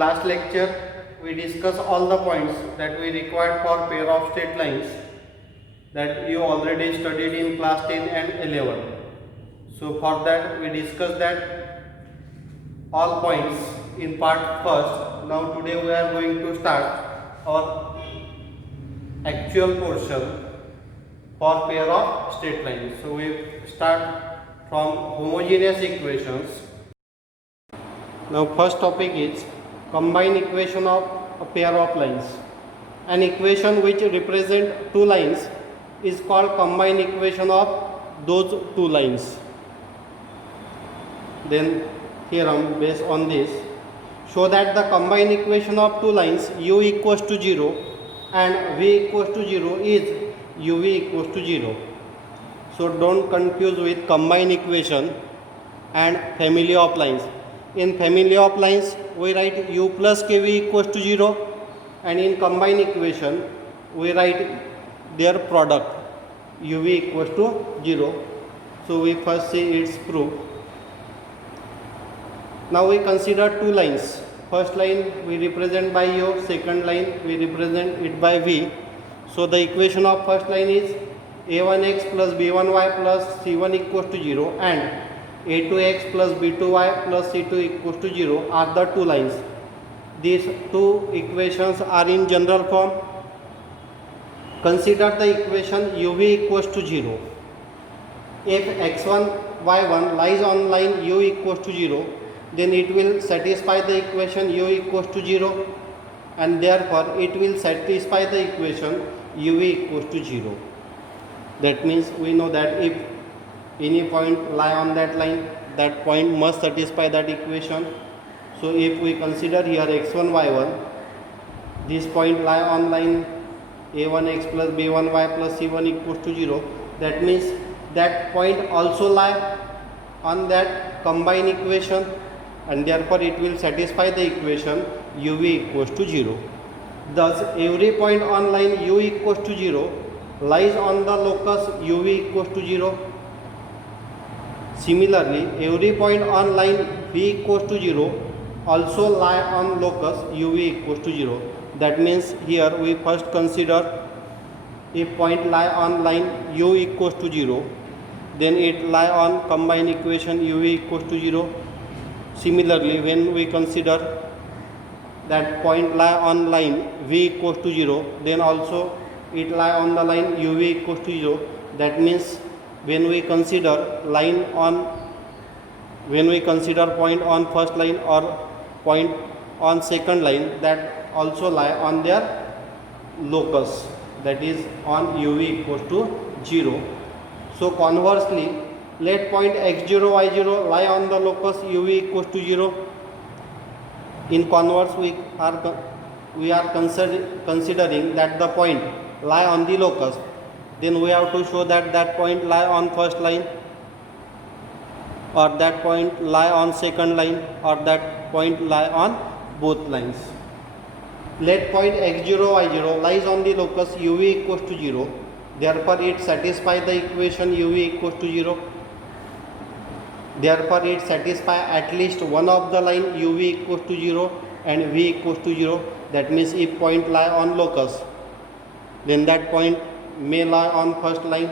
last lecture we discussed all the points that we required for pair of straight lines that you already studied in class 10 and 11. So for that we discussed that all points in part first. Now today we are going to start our actual portion for pair of straight lines. So we start from homogeneous equations. Now first topic is combined equation of a pair of lines. An equation which represent two lines is called combined equation of those two lines. Then theorem based on this show that the combined equation of two lines u equals to 0 and v equals to 0 is uv equals to 0. So don't confuse with combined equation and family of lines. In family of lines we write u plus kv equals to 0, and in combined equation we write their product uv equals to 0. So we first see its proof. Now we consider two lines. First line we represent by u, second line we represent it by v. So the equation of first line is a1x plus b1y plus c1 equals to 0 and a2x plus b2y plus c2 equals to 0 are the two lines. These two equations are in general form. Consider the equation uv equals to 0. If x1 y1 lies on line u equals to 0, then it will satisfy the equation u equals to 0, and therefore it will satisfy the equation uv equals to 0. That means we know that if any point lie on that line, that point must satisfy that equation. So if we consider here x1 y1, this point lie on line a1x plus b1y plus c1 equals to 0. That means that point also lie on that combined equation, and therefore it will satisfy the equation uv equals to 0. Thus every point on line u equals to 0 lies on the locus uv equals to 0. Similarly, every point on line v equals to 0 also lie on locus uv equals to 0. That means here we first consider a point lie on line u equals to 0, then it lie on combined equation uv equals to 0. Similarly, when we consider that point lie on line v equals to 0, then also it lie on the line uv equals to 0. That means when we consider point on first line or point on second line, that also lie on their locus, that is on uv equals to 0. So conversely, let point x0 y0 lie on the locus uv equals to 0. In converse we are considering that the point lie on the locus, then we have to show that that point lie on first line, or that point lie on second line, or that point lie on both lines. Let point x0 y0 lies on the locus uv equals to 0, therefore it satisfies the equation uv equals to 0. Therefore it satisfies at least one of the line uv equals to 0 and v equals to 0. That means if point lie on locus, then that point may lie on first line,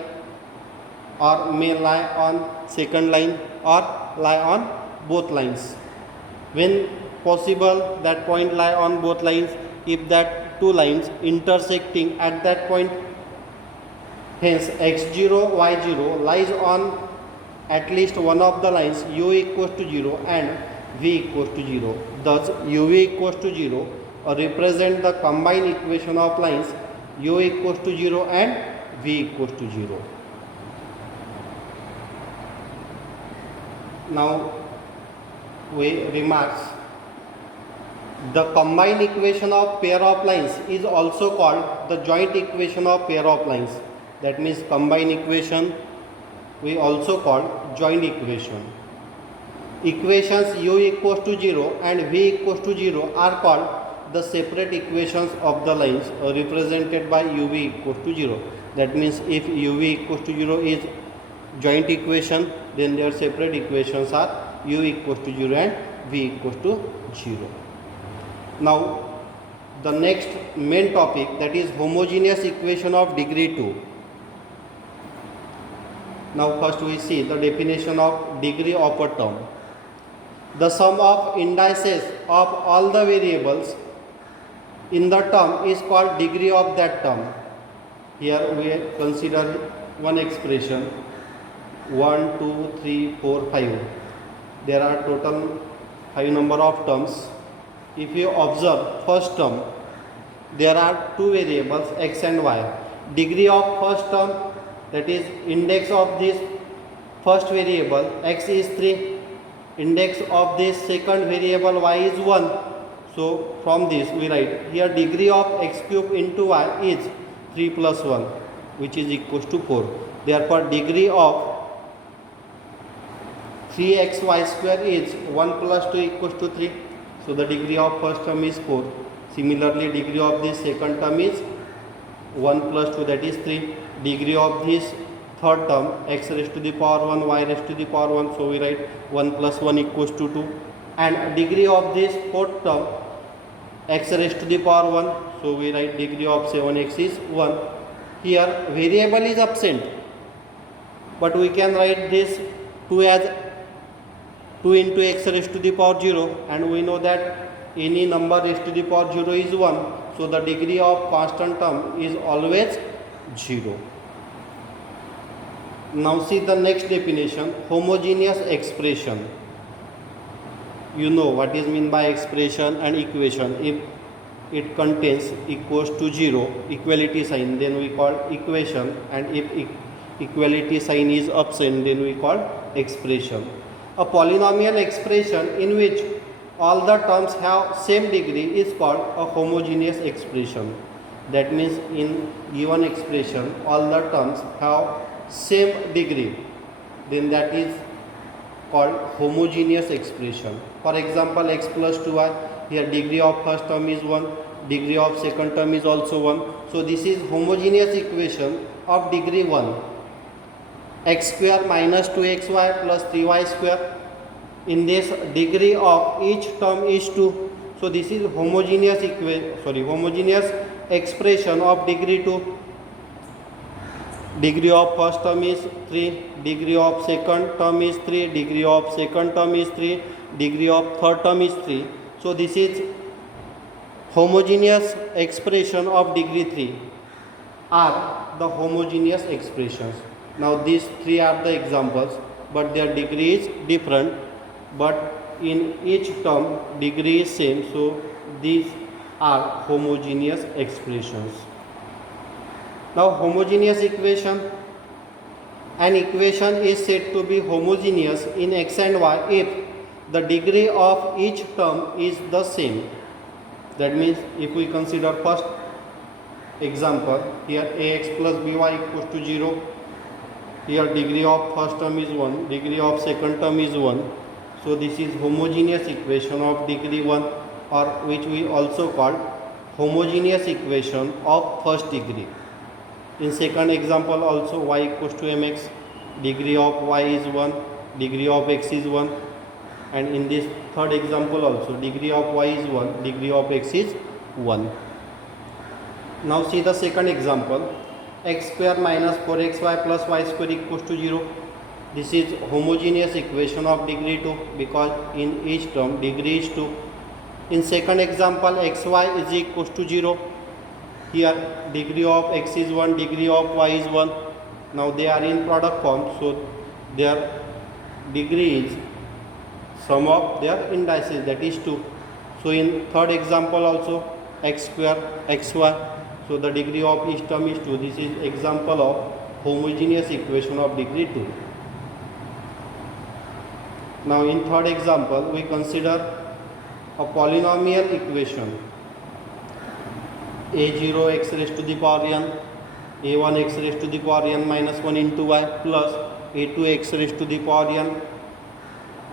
or may lie on second line, or lie on both lines. When possible, that point lie on both lines if that two lines intersecting at that point. Hence x0 y0 lies on at least one of the lines u equals to 0 and v equals to 0. Thus uv equals to 0 represent the combined equation of lines u equals to 0 and v equals to 0. Now we remarks, the combined equation of pair of lines is also called the joint equation of pair of lines. That means combined equation we also call joint equation. Equations u equals to 0 and v equals to 0 are called the separate equations of the lines represented by uv equals to 0. That means if uv equals to 0 is joint equation, then their separate equations are u equals to 0 and v equals to 0. Now the next main topic, that is homogeneous equation of degree 2. Now first we see the definition of degree of a term. The sum of indices of all the variables in the term is called degree of that term. Here we consider one expression 1, 2, 3, 4, 5. There are total 5 number of terms. If you observe first term, there are two variables x and y. Degree of first term, that is index of this first variable x is 3. Index of this second variable y is 1. So from this we write here degree of x cube into y is 3 plus 1, which is equals to 4. Therefore degree of 3xy square is 1 plus 2 equals to 3. So the degree of first term is 4. Similarly degree of this second term is 1 plus 2, that is 3. Degree of this third term x raised to the power 1 y raised to the power 1, so we write 1 plus 1 equals to 2. And degree of this fourth term x raised to the power 1, so we write degree of 7x is 1. Here variable is absent, but we can write this 2 as 2 into x raised to the power 0, and we know that any number raised to the power 0 is 1, so the degree of constant term is always 0. Now see the next definition, homogeneous expression. You know what is meant by expression and equation. If it contains equals to 0 equality sign, then we call equation, and if equality sign is absent, then we call expression. A polynomial expression in which all the terms have same degree is called a homogeneous expression. That means in given expression all the terms have same degree, then that is called homogeneous expression. For example, x plus 2y, here degree of first term is 1, degree of second term is also 1. So this is homogeneous equation of degree 1. X square minus 2xy plus 3y square. In this degree of each term is 2. So this is homogeneous expression of degree 2. Degree of first term is 3, degree of second term is 3, degree of second term is 3, degree of third term is 3. So this is homogeneous expression of degree 3 are the homogeneous expressions. Now these three are the examples, but their degree is different, but in each term degree is same, so these are homogeneous expressions. Now homogeneous equation, an equation is said to be homogeneous in x and y if the degree of each term is the same. That means if we consider first example, here ax plus by equals to 0, here degree of first term is 1, degree of second term is 1. So this is homogeneous equation of degree 1, or which we also call homogeneous equation of first degree. In second example also y equals to mx, degree of y is 1, degree of x is 1, and in this third example also degree of y is 1, degree of x is 1. Now see the second example, x square minus 4xy plus y square equals to 0. This is homogeneous equation of degree 2 because in each term degree is 2. In second example, xy is equals to 0. Here degree of x is 1, degree of y is 1. Now they are in product form, so their degree is sum of their indices, that is 2. So in third example also x square xy, so the degree of each term is 2. This is example of homogeneous equation of degree 2. Now in third example we consider a polynomial equation a0 x raised to the power n, a1 x raised to the power n minus 1 into y plus a2 x raised to the power n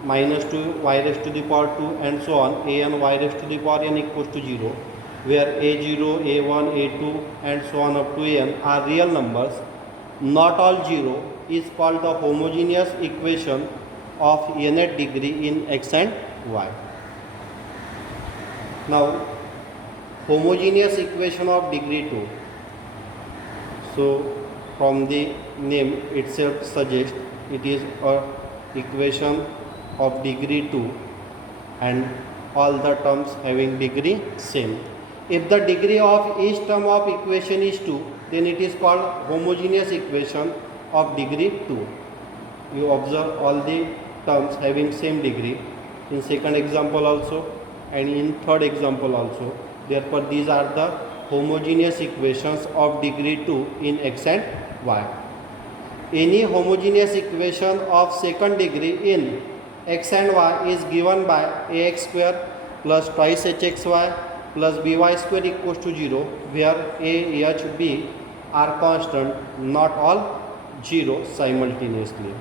minus 2 y raised to the power 2 and so on, an y raised to the power n equals to 0, where a0, a1, a2 and so on up to n are real numbers, not all 0, is called the homogeneous equation of nth degree in x and y. Now homogeneous equation of degree 2. So from the name itself suggests it is a equation of degree 2 and all the terms having degree same. If the degree of each term of equation is 2, then it is called homogeneous equation of degree 2. You observe all the terms having same degree in second example also and in third example also. Therefore, these are the homogeneous equations of degree 2 in x and y. Any homogeneous equation of second degree in x and y is given by ax square plus twice hxy plus by square equals to 0, where a, h, b are constant, not all 0 simultaneously.